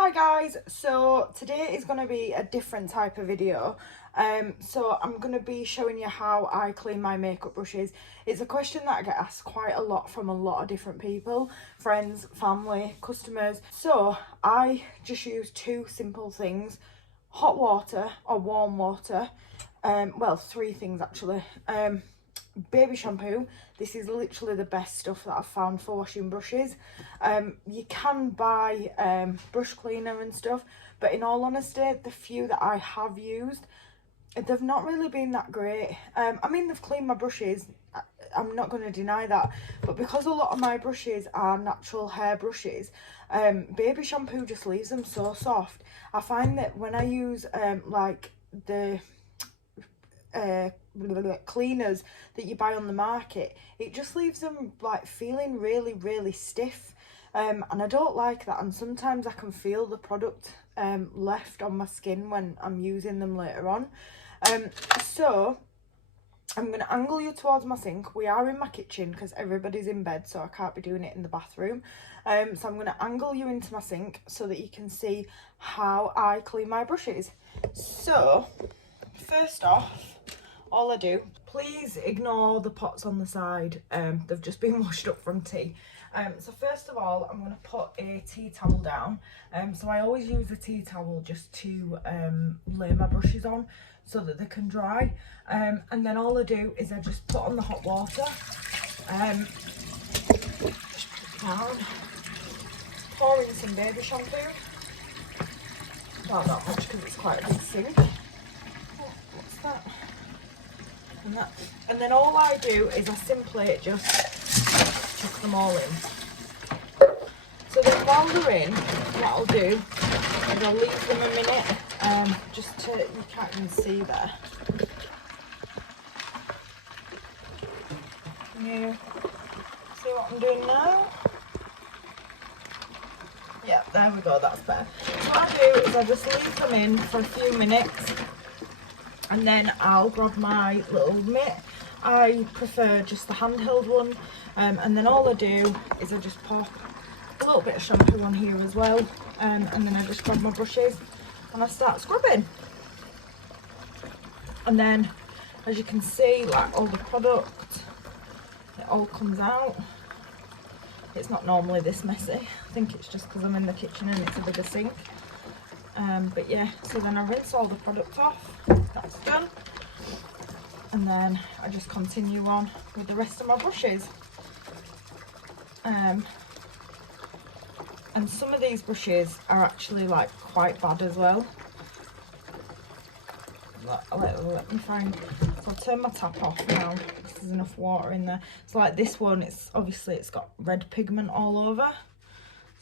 Hi guys, so today is going to be a different type of video. So I'm going to be showing you how I clean my makeup brushes. It's a question that I get asked quite a lot from a lot of different people, friends, family, customers. So I just use two simple things: hot water or warm water. Well, three things actually. Baby shampoo. This is literally the best stuff that I've found for washing brushes. You can buy brush cleaner and stuff, but in all honesty, the few that I have used, they've not really been that great. I mean, they've cleaned my brushes, I'm not going to deny that, but because a lot of my brushes are natural hair brushes, baby shampoo just leaves them so soft. I find that when I use like the cleaners that you buy on the market, it just leaves them like feeling really stiff, and I don't like that, and sometimes I can feel the product left on my skin when I'm using them later on. So I'm going to angle you towards my sink. We are in my kitchen because everybody's in bed, so I can't be doing it in the bathroom. So I'm going to angle you into my sink so that you can see how I clean my brushes. So first off, all I do, please ignore the pots on the side. They've just been washed up from tea. So first of all, I'm going to put a tea towel down. So I always use a tea towel just to lay my brushes on so that they can dry. And then all I do is I just put on the hot water. Just put it down. Pour in some baby shampoo. Well, not much because it's quite a big sink. Oh, what's that? And then all I do is I simply just chuck them all in. So then while they're in, what I'll do is I'll leave them a minute, just to, you can't even see there. Can you see what I'm doing now? Yeah, there we go, that's better. So what I do is I just leave them in for a few minutes, and then I'll grab my little mitt. I prefer just the handheld one, and then all I do is I just pop a little bit of shampoo on here as well, and then I just grab my brushes and I start scrubbing. And then, as you can see, like all the product, it all comes out. It's not normally this messy. I think it's just because I'm in the kitchen and it's a bigger sink. But yeah, so then I rinse all the product off. That's done. And then I just continue on with the rest of my brushes. And some of these brushes are actually like quite bad as well. Let me find, so I'll turn my tap off now because there's enough water in there. So like this one, it's obviously it's got red pigment all over.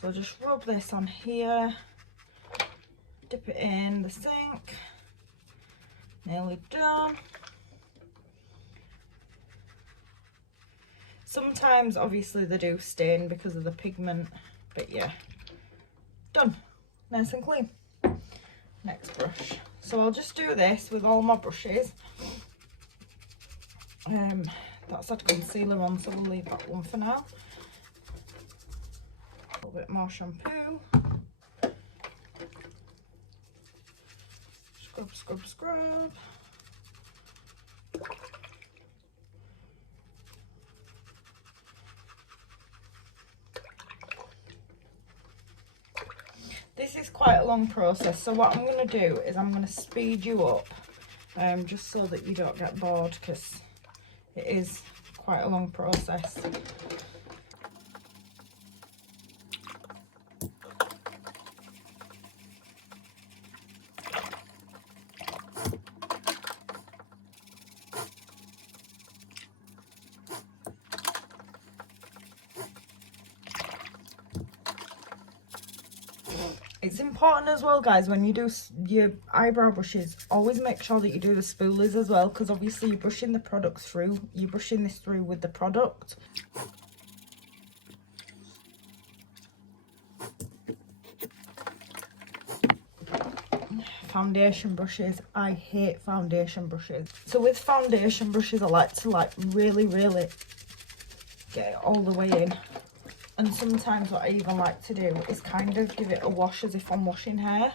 So I'll just rub this on here, dip it in the sink, nearly done. Sometimes obviously they do stain because of the pigment, but yeah, done, nice and clean. Next brush. So I'll just do this with all my brushes. That's had concealer on, so we'll leave that one for now. A little bit more shampoo. Scrub. This is quite a long process, so what I'm going to do is I'm going to speed you up, just so that you don't get bored, because it is quite a long process. It's important as well, guys, when you do your eyebrow brushes, always make sure that you do the spoolies as well, because obviously you're brushing the product through, you're brushing this through with the product. Foundation brushes, I hate foundation brushes. So with foundation brushes, I like to really get it all the way in. And sometimes what I even like to do is kind of give it a wash as if I'm washing hair.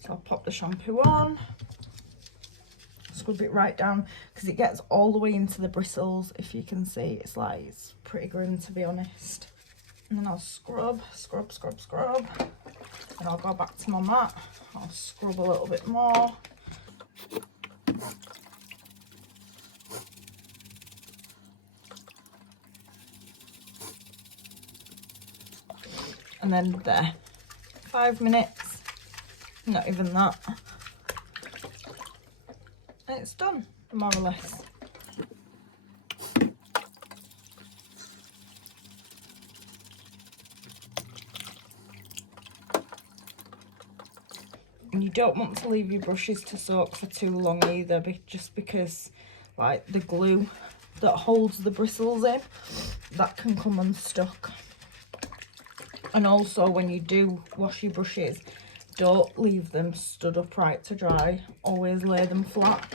So I'll pop the shampoo on, scrub it right down, because it gets all the way into the bristles. If you can see, it's like, it's pretty grim, to be honest. And then I'll scrub, scrub, scrub, scrub. And I'll go back to my mat. I'll scrub a little bit more. And then there, 5 minutes, not even that. And it's done, more or less. And you don't want to leave your brushes to soak for too long either, just because like the glue that holds the bristles in, that can come unstuck. And also when you do wash your brushes, don't leave them stood upright to dry, always lay them flat.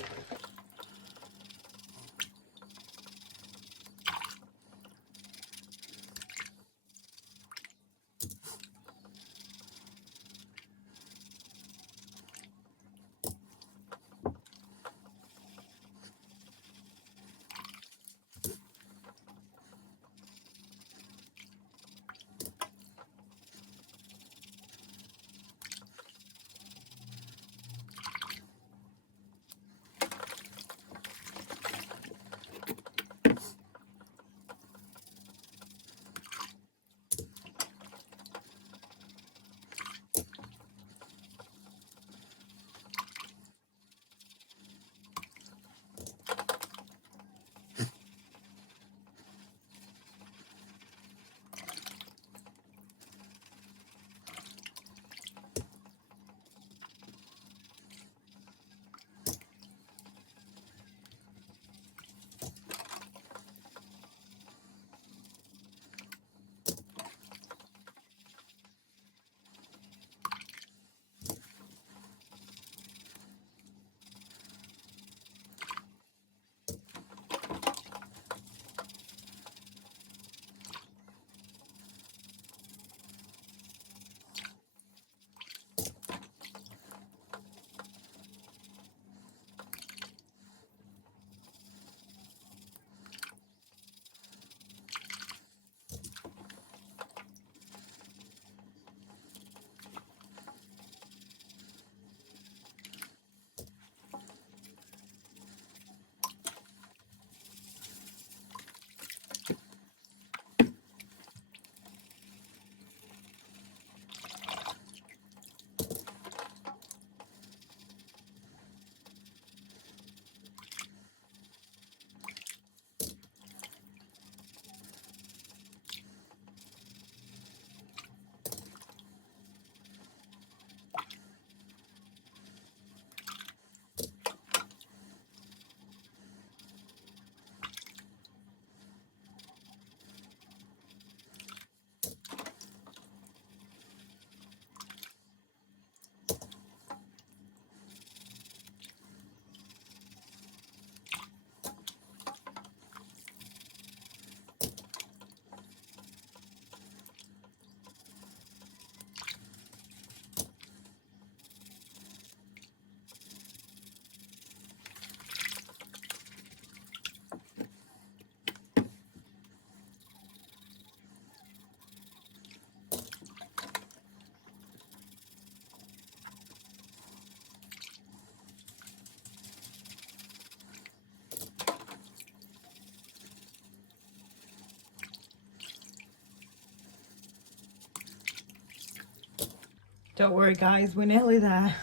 Don't worry guys, we're nearly there.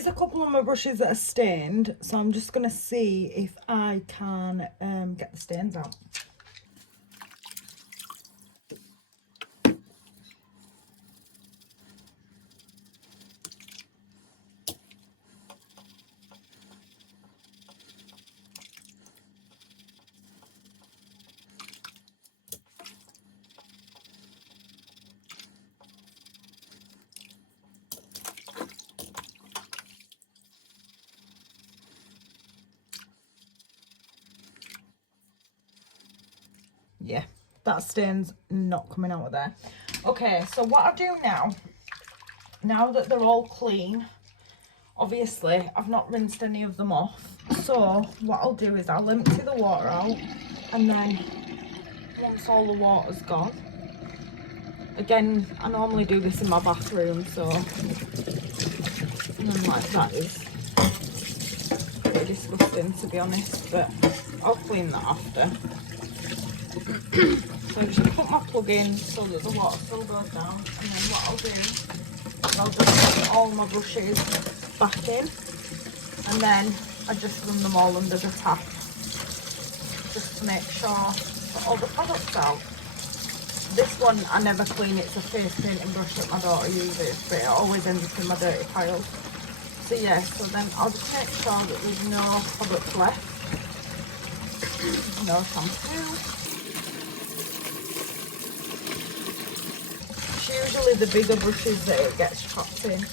is a couple of my brushes that are stained, so I'm just going to see if I can get the stains out. Yeah, that stain's not coming out of there. Okay, so what I do now that they're all clean, obviously I've not rinsed any of them off, so what I'll do is I'll empty the water out, and then once all the water's gone, again, I normally do this in my bathroom, so like that is pretty disgusting, to be honest, but I'll clean that after. So I'm just going to put my plug in so that the water still goes down, and then what I'll do is I'll just put all my brushes back in, and then I just run them all under the tap just to make sure that all the product's out. This one I never clean, it's a face painting brush that my daughter uses, but it always ends up in my dirty pile. So yeah, so then I'll just make sure that there's no product left, no shampoo. It's usually the bigger brushes that it gets trapped in.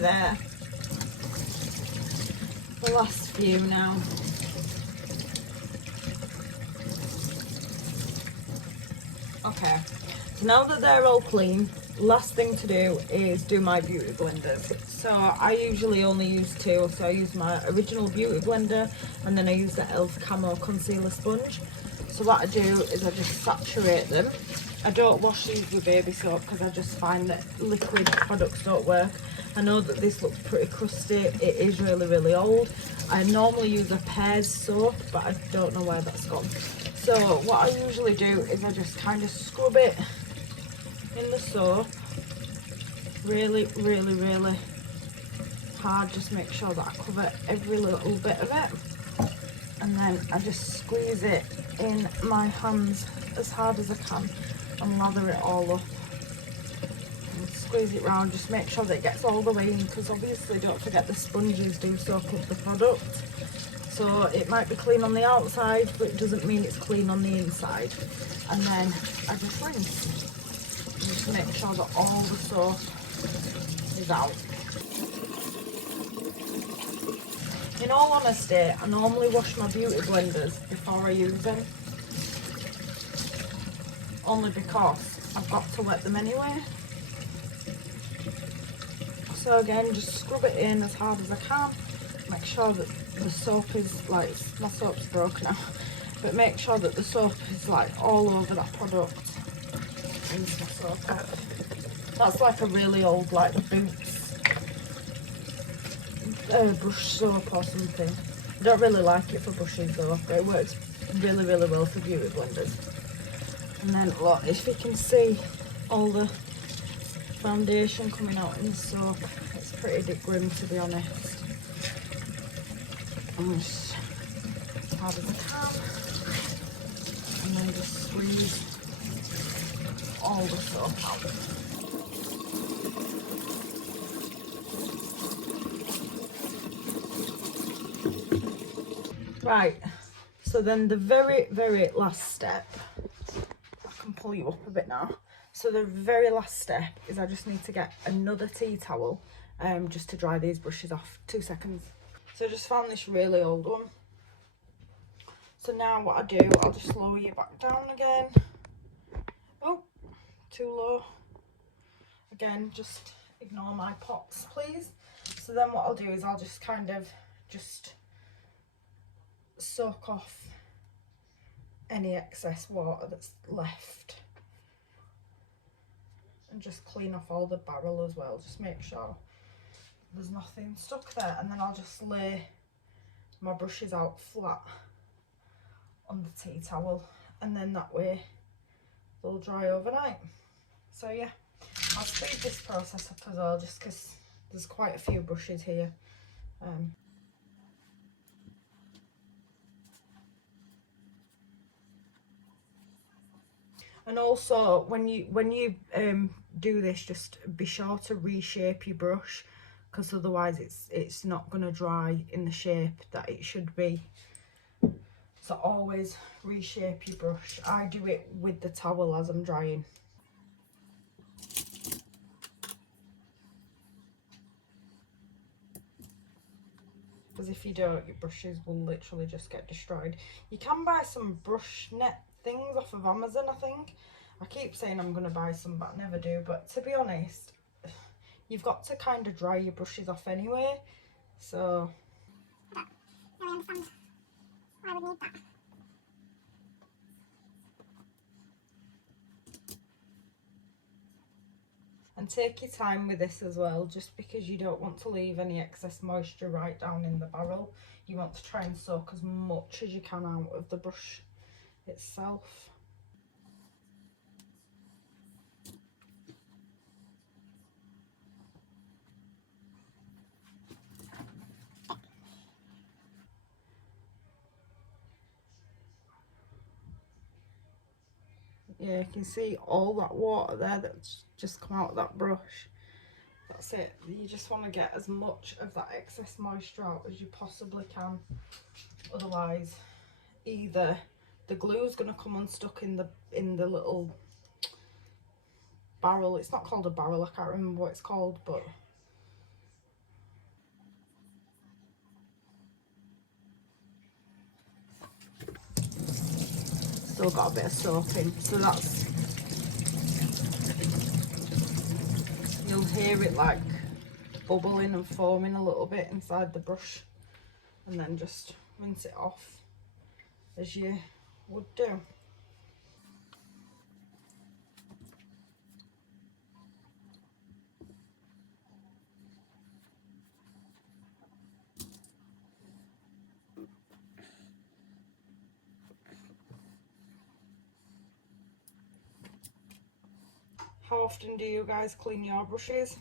There, the last few now. Okay, so now that they're all clean, last thing to do is do my beauty blenders. So I usually only use two, so I use my original beauty blender, and then I use the e.l.f. Camo concealer sponge. So what I do is I just saturate them. I don't wash these with baby soap because I just find that liquid products don't work. I know that this looks pretty crusty, it is really old. I normally use a Pears soap, but I don't know where that's gone. So what I usually do is I just kind of scrub it in the soap really hard, just make sure that I cover every little bit of it, and then I just squeeze it in my hands as hard as I can and lather it all up. Squeeze it round, just make sure that it gets all the way in, because obviously don't forget the sponges do soak up the product, so it might be clean on the outside but it doesn't mean it's clean on the inside. And then I just rinse and just make sure that all the soap is out. In all honesty, I normally wash my beauty blenders before I use them, only because I've got to wet them anyway. So again, just scrub it in as hard as I can. Make sure that the soap is like, my soap's broken now, but make sure that the soap is like all over that product. Rinse my soap off. That's like a really old, like the Boots brush soap or something. I don't really like it for brushes though, but it works really well for beauty blenders. And then look, if you can see all the foundation coming out in the soap. It's pretty grim, to be honest. I'm just as hard as I can, and then just squeeze all the soap out. Right, so then the very last step, I can pull you up a bit now. So the very last step is I just need to get another tea towel just to dry these brushes off. 2 seconds. So I just found this really old one. So now what I do, I'll just lower you back down again. Oh, too low. Again, just ignore my pots, please. So then what I'll do is I'll just kind of just soak off any excess water that's left. And just clean off all the barrel as well. Just make sure there's nothing stuck there. And then I'll just lay my brushes out flat on the tea towel. And then that way they'll dry overnight. So yeah, I'll speed this process up as well, just because there's quite a few brushes here. And also when you do this, just be sure to reshape your brush, because otherwise it's not going to dry in the shape that it should be. So always reshape your brush. I do it with the towel as I'm drying. Because if you don't, your brushes will literally just get destroyed. You can buy some brush net things off of Amazon, I think. I keep saying I'm going to buy some, but I never do. But to be honest, you've got to kind of dry your brushes off anyway. So But I understand why I would need that. and take your time with this as well, just because you don't want to leave any excess moisture right down in the barrel. You want to try and soak as much as you can out of the brush itself. Yeah, you can see all that water there that's just come out of that brush. That's it. You just want to get as much of that excess moisture out as you possibly can. Otherwise, either the glue is going to come unstuck in the little barrel. It's not called a barrel, I can't remember what it's called, but still got a bit of soap in. So that's, you'll hear it like bubbling and foaming a little bit inside the brush, and then just rinse it off as you would do. How often do you guys clean your brushes?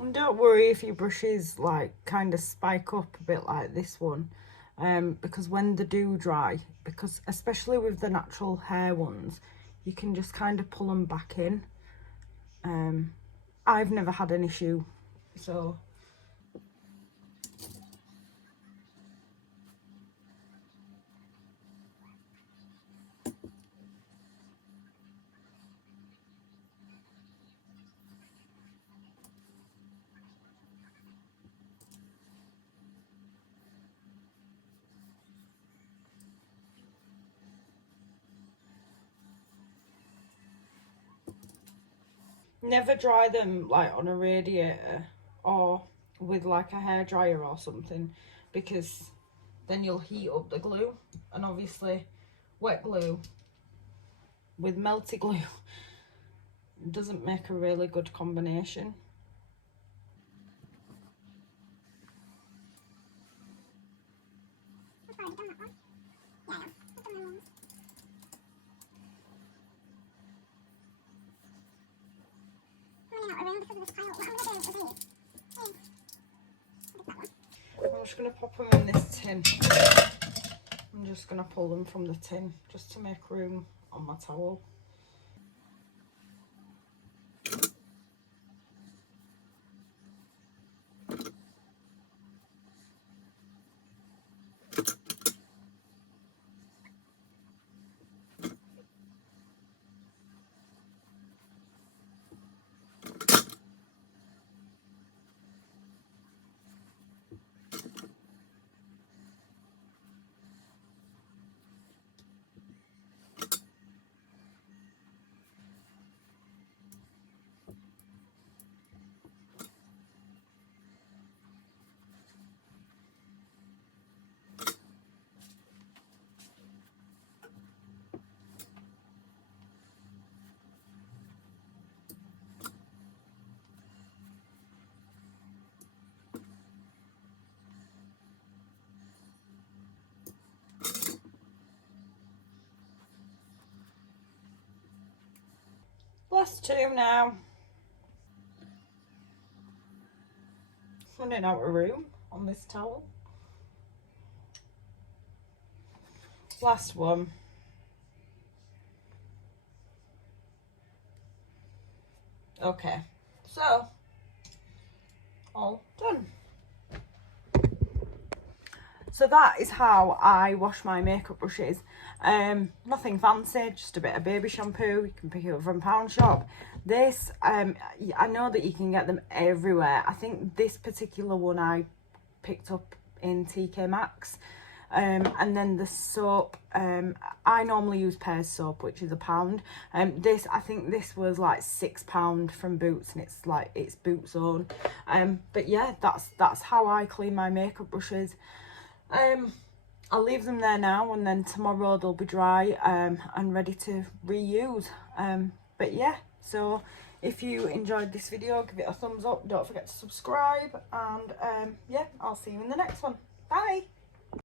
And don't worry if your brushes like kind of spike up a bit like this one, because when they do dry, because especially with the natural hair ones, you can just kind of pull them back in. I've never had an issue, so Never dry them like on a radiator or with like a hairdryer or something, because then you'll heat up the glue, and obviously wet glue with melty glue doesn't make a really good combination. I'm just going to pop them in this tin. I'm just going to pull them from the tin just to make room on my towel. Last two now. Running out of room on this towel. Last one. Okay, so all done. So that is how I wash my makeup brushes. Nothing fancy, just a bit of baby shampoo. You can pick it up from Pound Shop. This, I know that you can get them everywhere. I think this particular one I picked up in TK Maxx. And then the soap, I normally use Pears soap, which is £1. I think this was like £6 from Boots, and it's Boots own. But yeah, that's how I clean my makeup brushes. I'll leave them there now, and then tomorrow they'll be dry and ready to reuse. But yeah, so if you enjoyed this video, give it a thumbs up, don't forget to subscribe, and yeah, I'll see you in the next one. Bye.